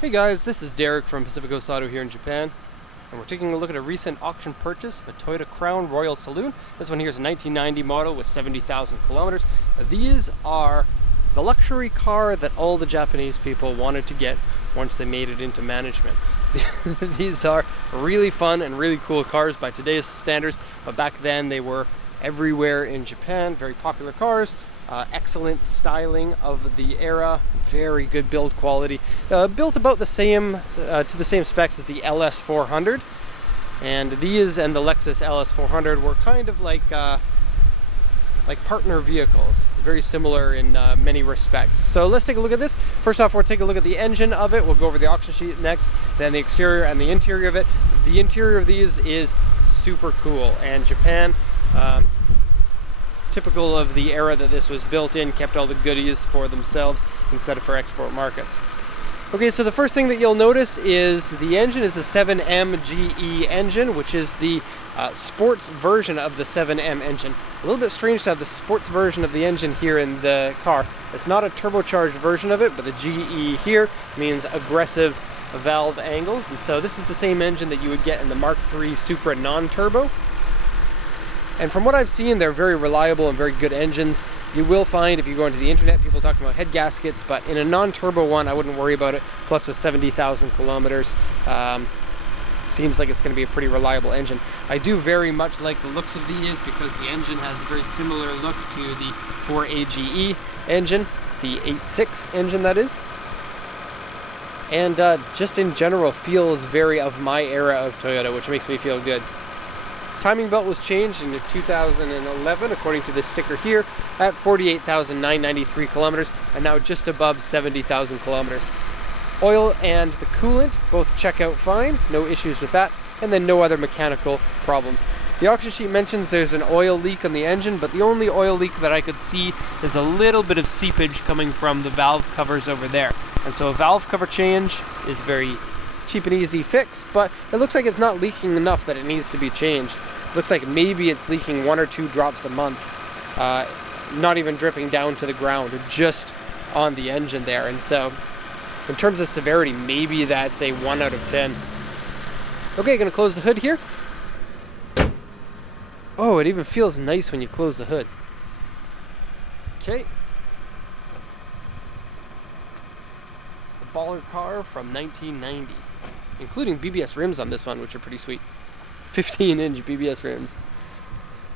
Hey guys, this is Derek from Pacific Coast Auto here in Japan, and we're taking a look at a recent auction purchase, a Toyota Crown Royal Saloon. This one here is a 1990 model with 70,000 kilometers. These are the luxury car that all the Japanese people wanted to get once they made it into management. These are really fun and really cool cars by today's standards, but back then they were everywhere in Japan. Very popular cars. Excellent styling of the era, very good build quality, built about the same to the same specs as the LS400, and these and the Lexus LS400 were kind of like partner vehicles, very similar in many respects. So let's take a look at this. First off, we'll take a look at the engine of it. We'll go over the auction sheet next, then the exterior and the interior of it. The interior of these is super cool, and Japan, typical of the era that this was built in, kept all the goodies for themselves instead of for export markets. Okay, so the first thing that you'll notice is the engine is a 7M GE engine, which is the sports version of the 7M engine. A little bit strange to have the sports version of the engine here in the car. It's not a turbocharged version of it, but the GE here means aggressive valve angles, and so this is the same engine that you would get in the Mark III Supra non-turbo. And from what I've seen, they're very reliable and very good engines. You will find, if you go into the internet, people talking about head gaskets, but in a non-turbo one, I wouldn't worry about it. Plus with 70,000 kilometers, seems like it's going to be a pretty reliable engine. I do very much like the looks of these because the engine has a very similar look to the 4AGE engine, the 8.6 engine that is. And just in general feels very of my era of Toyota, which makes me feel good. Timing belt was changed in 2011, according to this sticker here, at 48,993 kilometers, and now just above 70,000 kilometers. Oil and the coolant both check out fine, no issues with that, and then no other mechanical problems. The auction sheet mentions there's an oil leak on the engine, but the only oil leak that I could see is a little bit of seepage coming from the valve covers over there. And so a valve cover change is very cheap and easy fix, but it looks like it's not leaking enough that it needs to be changed. Looks like maybe it's leaking 1 or 2 drops a month, not even dripping down to the ground, just on the engine there. And so in terms of severity, maybe that's a 1 out of 10. Okay, gonna close the hood here. Oh, it even feels nice when you close the hood. Okay. The baller car from 1990. Including BBS rims on this one, which are pretty sweet. 15-inch BBS rims.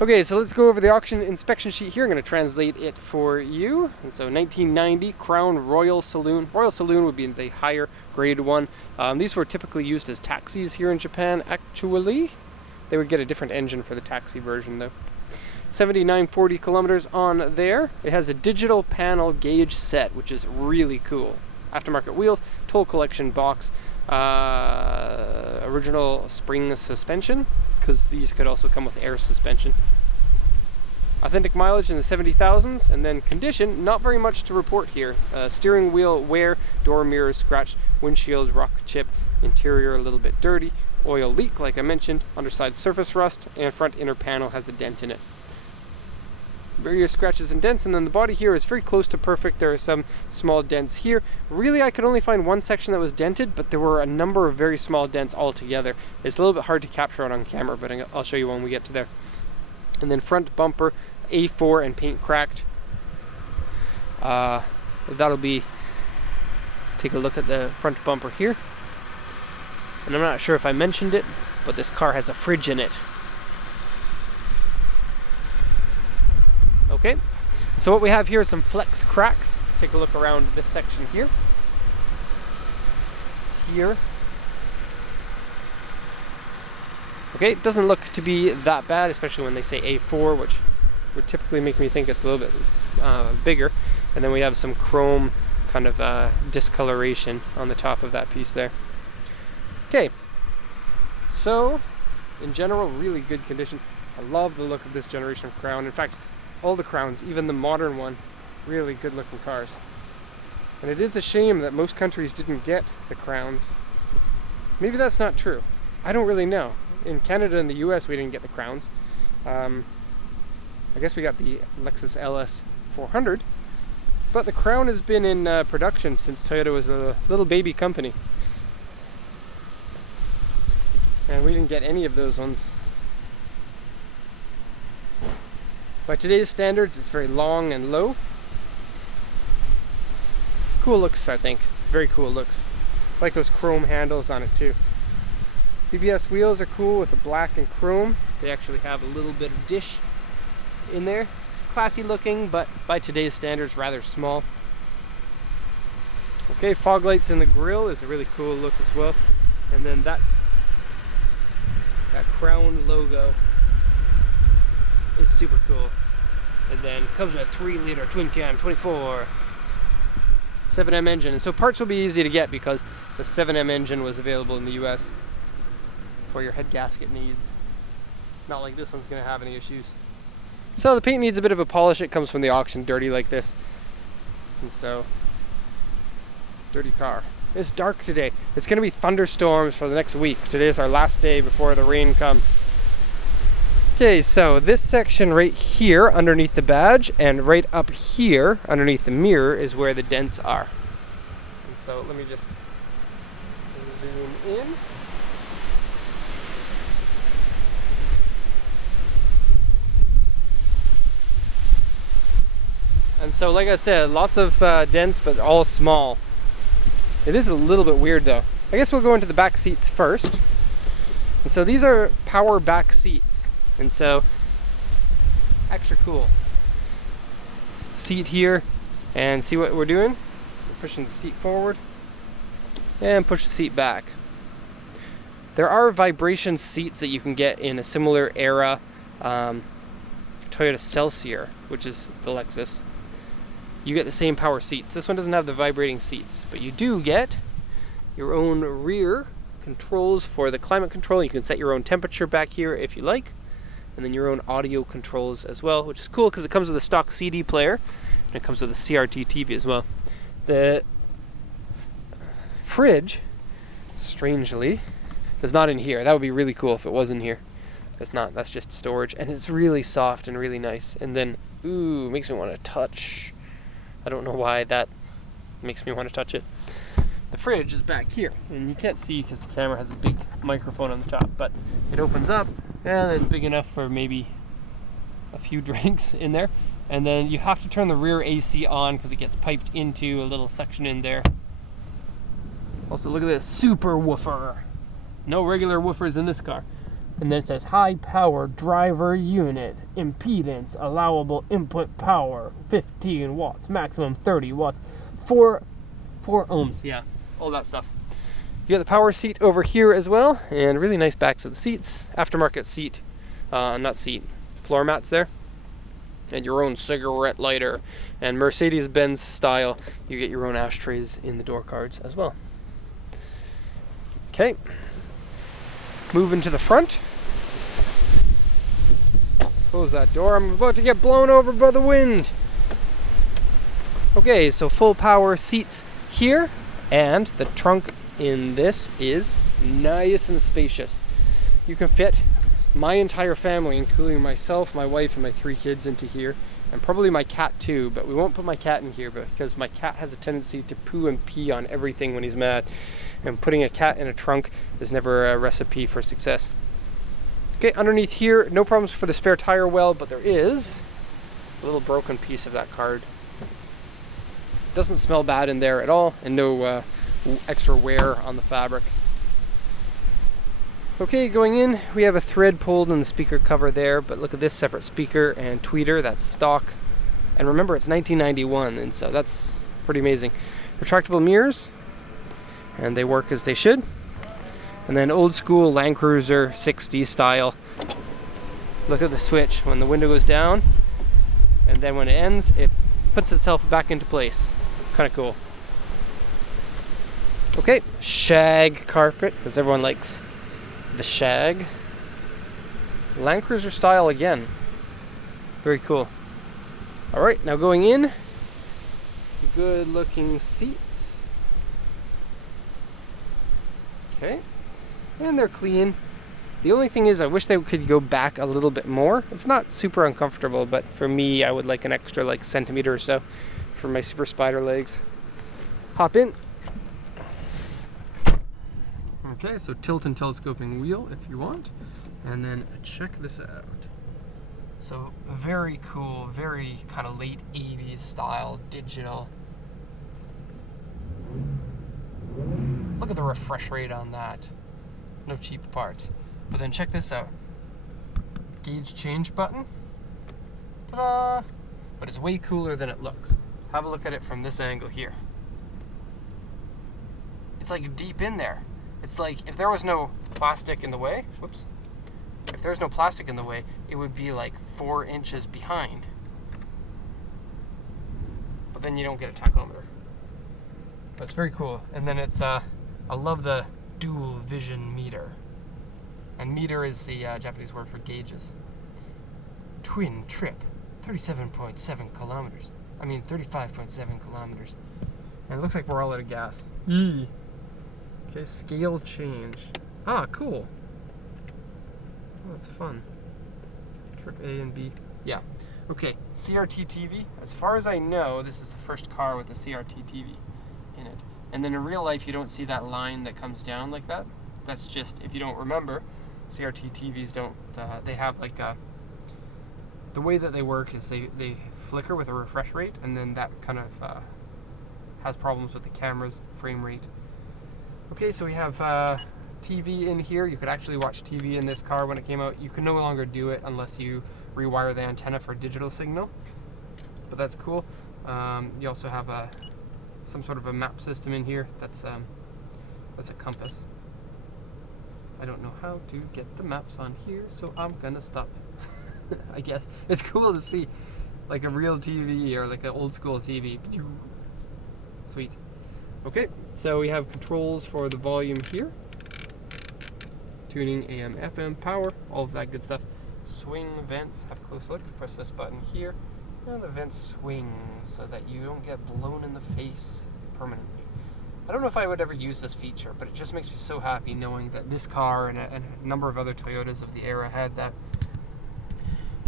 Okay, so let's go over the auction inspection sheet here. I'm going to translate it for you. And so 1990 Crown Royal Saloon. Royal Saloon would be the higher grade one. These were typically used as taxis here in Japan. Actually, they would get a different engine for the taxi version though. 7940 kilometers on there. It has a digital panel gauge set, which is really cool. Aftermarket wheels, toll collection box, original spring suspension, because these could also come with air suspension. Authentic mileage in the 70,000s, and then condition, not very much to report here. Steering wheel wear, door mirrors scratched, windshield rock chip, interior a little bit dirty, oil leak like I mentioned, underside surface rust, and front inner panel has a dent in it. Rear scratches and dents, and then the body here is very close to perfect. There are some small dents here. Really, I could only find one section that was dented, but there were a number of very small dents altogether. It's a little bit hard to capture it on camera, but I'll show you when we get to there. And then front bumper, A4 and paint cracked. That'll be, take a look at the front bumper here. And I'm not sure if I mentioned it, but this car has a fridge in it. Okay, so what we have here is some flex cracks. Take a look around this section here. Okay, it doesn't look to be that bad, especially when they say A4, which would typically make me think it's a little bit bigger. And then we have some chrome kind of discoloration on the top of that piece there. Okay, so in general, really good condition. I love the look of this generation of Crown. In fact, all the Crowns, even the modern one, really good looking cars. And it is a shame that most countries didn't get the Crowns. Maybe that's not true. I don't really know. In Canada and the US we didn't get the Crowns. I guess we got the Lexus LS400, But the Crown has been in production since Toyota was a little baby company. And we didn't get any of those ones. By today's standards, it's very long and low. Cool looks, I think. Very cool looks. I like those chrome handles on it too. BBS wheels are cool with the black and chrome. They actually have a little bit of dish in there. Classy looking, but by today's standards, rather small. Okay, fog lights in the grille is a really cool look as well. And then that Crown logo is super cool. And then comes with a 3-liter twin cam 24 7M engine. And so parts will be easy to get because the 7M engine was available in the US for your head gasket needs. Not like this one's going to have any issues. So the paint needs a bit of a polish. It comes from the auction dirty like this. And so, dirty car. It's dark today. It's going to be thunderstorms for the next week. Today is our last day before the rain comes. Okay, so this section right here underneath the badge and right up here underneath the mirror is where the dents are. And so let me just zoom in. And so like I said, lots of dents, but all small. It is a little bit weird though. I guess we'll go into the back seats first. And so these are power back seats. And so, extra cool. Seat here, and see what we're doing? We're pushing the seat forward, and push the seat back. There are vibration seats that you can get in a similar era Toyota Celsior, which is the Lexus. You get the same power seats. This one doesn't have the vibrating seats, but you do get your own rear controls for the climate control. You can set your own temperature back here if you like. And then your own audio controls as well, which is cool because it comes with a stock CD player and it comes with a Crt TV as well. The fridge, strangely, is not in here. That would be really cool if it was in here. It's not. That's just storage, and it's really soft and really nice. And then, ooh, makes me want to touch. I don't know why that makes me want to touch it. The fridge is back here, and you can't see because the camera has a big microphone on the top, but it opens up and it's big enough for maybe a few drinks in there. And then you have to turn the rear AC on because it gets piped into a little section in there. Also, look at this super woofer. No regular woofers in this car. And then it says high power driver unit, impedance, allowable input power, 15 watts, maximum 30 watts, 4 ohms, yeah, all that stuff. You got the power seat over here as well, and really nice backs of the seats. Aftermarket seat, floor mats there. And your own cigarette lighter. And Mercedes-Benz style, you get your own ashtrays in the door cards as well. Okay. Moving to the front. Close that door. I'm about to get blown over by the wind. Okay, so full power seats here, and the trunk in this is nice and spacious. You can fit my entire family, including myself, my wife, and my 3 kids into here, and probably my cat too, but we won't put my cat in here because my cat has a tendency to poo and pee on everything when he's mad, and putting a cat in a trunk is never a recipe for success. Okay, underneath here, no problems for the spare tire well, but there is a little broken piece of that card. Doesn't smell bad in there at all, and no extra wear on the fabric. Okay, going in, we have a thread pulled in the speaker cover there, but look at this separate speaker and tweeter, that's stock. And remember, it's 1991, and so that's pretty amazing. Retractable mirrors, and they work as they should. And then old school Land Cruiser 60 style. Look at the switch when the window goes down, and then when it ends, it puts itself back into place. Kind of cool. Okay, shag carpet, because everyone likes the shag. Land Cruiser style again. Very cool. Alright, now going in, good looking seats. Okay, and they're clean. The only thing is I wish they could go back a little bit more. It's not super uncomfortable, but for me I would like an extra centimeter or so for my super spider legs. Hop in. Okay, so tilt and telescoping wheel if you want. And then check this out. So very cool, very kind of late 80s style digital. Look at the refresh rate on that. No cheap parts. But then check this out. Gauge change button. Ta-da! But it's way cooler than it looks. Have a look at it from this angle here. It's like deep in there. It's like if there was no plastic in the way, whoops. If there's no plastic in the way, it would be like 4 inches behind. But then you don't get a tachometer. But it's very cool. And then it's, I love the dual vision meter. And meter is the Japanese word for gauges. Twin trip, 37.7 kilometers. I mean 35.7 kilometers. And it looks like we're all out of gas. Yee. Okay, scale change. Ah, cool. Oh, that's fun. Trip A and B. Yeah. Okay, Crt TV. As far as I know, this is the first car with a Crt TV in it. And then in real life, you don't see that line that comes down like that. That's just, if you don't remember, Crt TVs don't, they have like a, the way that they work is they flicker with a refresh rate, and then that kind of has problems with the camera's frame rate. Okay, so we have TV in here. You could actually watch TV in this car when it came out. You can no longer do it unless you rewire the antenna for digital signal, but that's cool. You also have some sort of a map system in here. That's a compass. I don't know how to get the maps on here, so I'm gonna stop. I guess it's cool to see like a real TV or like an old school TV. Sweet. Okay, so we have controls for the volume here, tuning, AM, FM, power, all of that good stuff. Swing vents, have a close look, press this button here, and the vents swing so that you don't get blown in the face permanently. I don't know if I would ever use this feature, but it just makes me so happy knowing that this car and a number of other Toyotas of the era had that.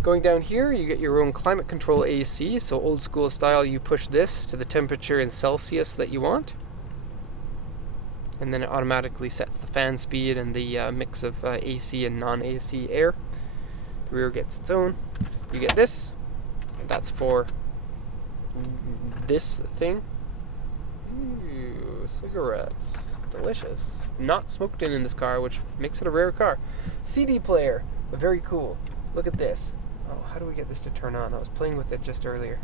Going down here, you get your own climate control AC, so old school style, you push this to the temperature in Celsius that you want. And then it automatically sets the fan speed and the mix of AC and non-AC air. The rear gets its own. You get this, and that's for this thing. Ooh, cigarettes. Delicious. Not smoked in this car, which makes it a rare car. CD player, very cool. Look at this. Oh, how do we get this to turn on? I was playing with it just earlier.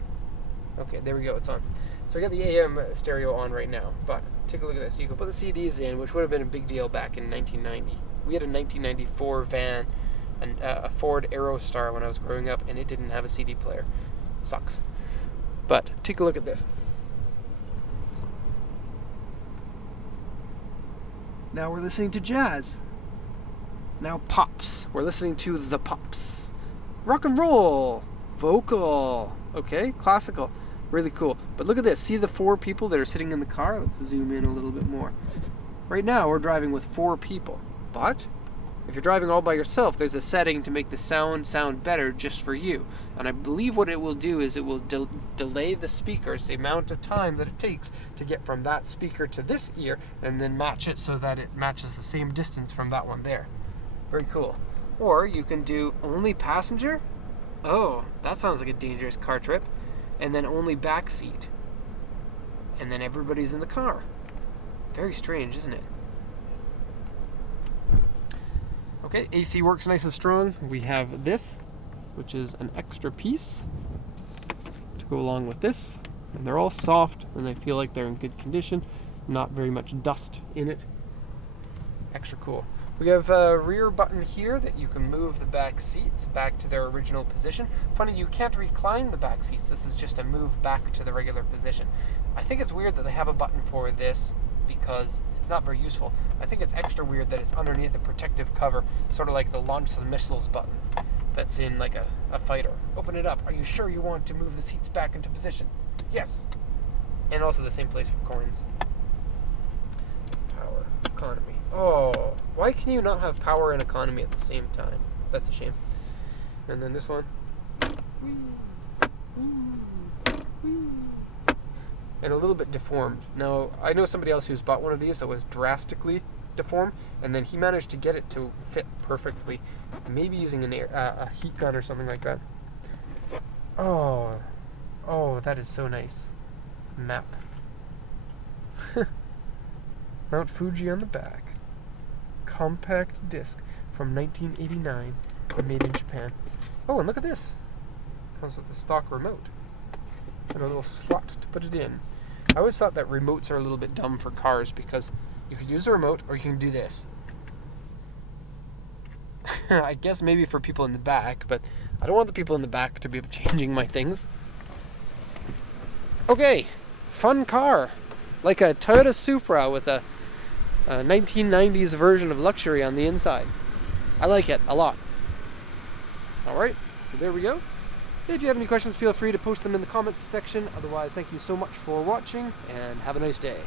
Okay, there we go, it's on. So I got the AM stereo on right now, but take a look at this. You can put the CDs in, which would have been a big deal back in 1990. We had a 1994 van, and a Ford Aerostar when I was growing up, and it didn't have a CD player. Sucks. But take a look at this. Now we're listening to jazz. Now pops. We're listening to the pops. Rock and roll. Vocal. Okay, classical. Really cool. But look at this. See the 4 people that are sitting in the car? Let's zoom in a little bit more. Right now we're driving with 4 people. But if you're driving all by yourself, there's a setting to make the sound better just for you. And I believe what it will do is it will delay the speakers, the amount of time that it takes to get from that speaker to this ear, and then match it so that it matches the same distance from that one there. Very cool. Or you can do only passenger. Oh, that sounds like a dangerous car trip. And then only back seat. And then everybody's in the car. Very strange, isn't it? Okay, AC works nice and strong. We have this, which is an extra piece to go along with this. And they're all soft, and they feel like they're in good condition. Not very much dust in it. Extra cool. We have a rear button here that you can move the back seats back to their original position. Funny, you can't recline the back seats. This is just a move back to the regular position. I think it's weird that they have a button for this because it's not very useful. I think it's extra weird that it's underneath a protective cover, sort of like the launch the missiles button that's in like a fighter. Open it up. Are you sure you want to move the seats back into position? Yes. And also the same place for coins. Power, economy. Oh, why can you not have power and economy at the same time? That's a shame. And then this one. and a little bit deformed. Now, I know somebody else who's bought one of these that was drastically deformed, and then he managed to get it to fit perfectly, maybe using a heat gun or something like that. Oh, that is so nice. Map. Mount Fuji on the back. Compact disc from 1989, made in Japan. Oh, and look at this. Comes with the stock remote and a little slot to put it in. I always thought that remotes are a little bit dumb for cars because you could use a remote or you can do this. I guess maybe for people in the back, but I don't want the people in the back to be changing my things. Okay, fun car. Like a Toyota Supra with a 1990s version of luxury on the inside. I like it a lot. Alright, so there we go. If you have any questions, feel free to post them in the comments section. Otherwise, thank you so much for watching, and have a nice day.